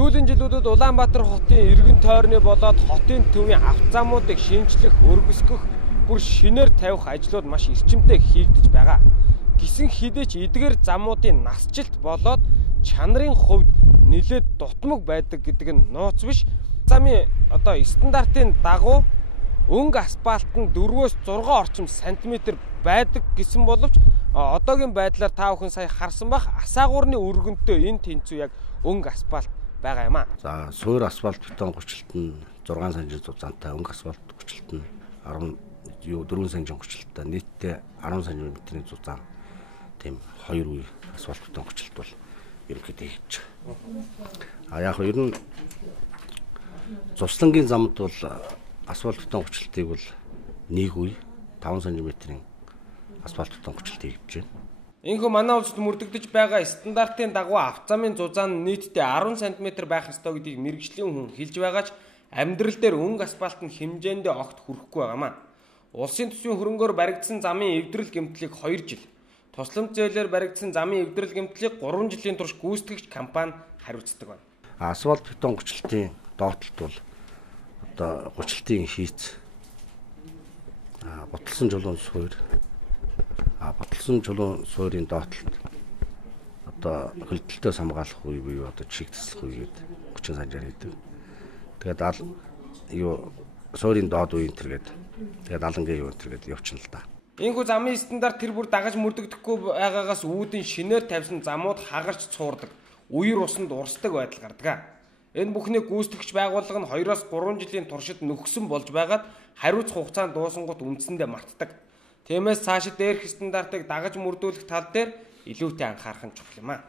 Сүүлийн жилүүдэд Улаанбаатар хотын иргэн тойрны болоод хотын төвийн автозамуудыг шинжлэх, өргөсгөх, бүр шинээр тавих ажлууд маш эрчимтэй хийгдэж байгаа. Гисэн хэдий ч эдгээр замуудын насжилт болоод чанарын хувьд нэлээд дутмаг байдаг гэдэг нь нууц биш. Замын стандартын дагуу өнгө асфальт нь 4-6 орчим сантиметр байдаг гэсэн боловч одоогийн байдлаар та бүхэн сая харсан бах асаагуурны өргөнтөө энэ тэнцүү яг өнгө асфальт байгаа юм аа. За суур асфальт бетон гүчлэлт нь 6 см зузаантай, өнгө асфальт гүчлэлт нь 4 см гүчлэлттэй, нийтдээ 10 см-ийн зузаан. Тийм 2 үе асфальт бетон гүчлэлт бол ерөнхийдөө хийж байгаа. Яг ер нь цуслангийн замд бол асфальт бетон гүчлэлтийг бол 1 үе 5 см-ийн асфальт бетон гүчлэлт хийж байна. Энэхүү манай улсад мөрдөгдөж байгаа стандартын дагуу автозамын зузаан нийтдээ 10 см байх ёстой гэдгийг мэргэжлийн хүн хэлж байгаа ч амьдрал дээр өнгө асфальт нь хэмжээндээ огт хүрэхгүй байгаамаа. Улсын төсвийн хөрөнгөөр баригдсан замын эвдрэл гэмтлийг 2 жил, тусламж зээлээр баригдсан замын эвдрэл гэмтлийг 3 жилийн турш гүйцэтгэгч компани хариуцдаг байна. Асфальт бетон гүчлэлтийн доотлолт бол гүчлэлтийн хийц, ботолсон чулуун суур, баталсан чулуун суурийн доотлолт хөлдөлтөөс хамгаалах үе буюу чиг тэслэх үе гэдэг 30 санжаар хийдэг. Тэгээд суурийн доод үе энтергээд тэгээд алангийн үе энтергээд явчихна л да. Энэхүү замын стандарт тэр бүр дагаж мөрдөгдөхгүй байгаагаас үүдэн шинээр тавьсан замууд хагарч цуурдаг, үер усанд урсдаг байдал гардаг. Энэ бүхнийг гүйцэтгэгч байгууллага нь 2-3 жилийн туршид нөхсөн болж байгаад хариуцах хугацаанд дуусангууд үндсэндээ мартдаг. Тиймээс цаашид дээрх стандартыг дагаж мөрдүүлэх тал дээр илүүтэй анхаарах нь чухал юм аа.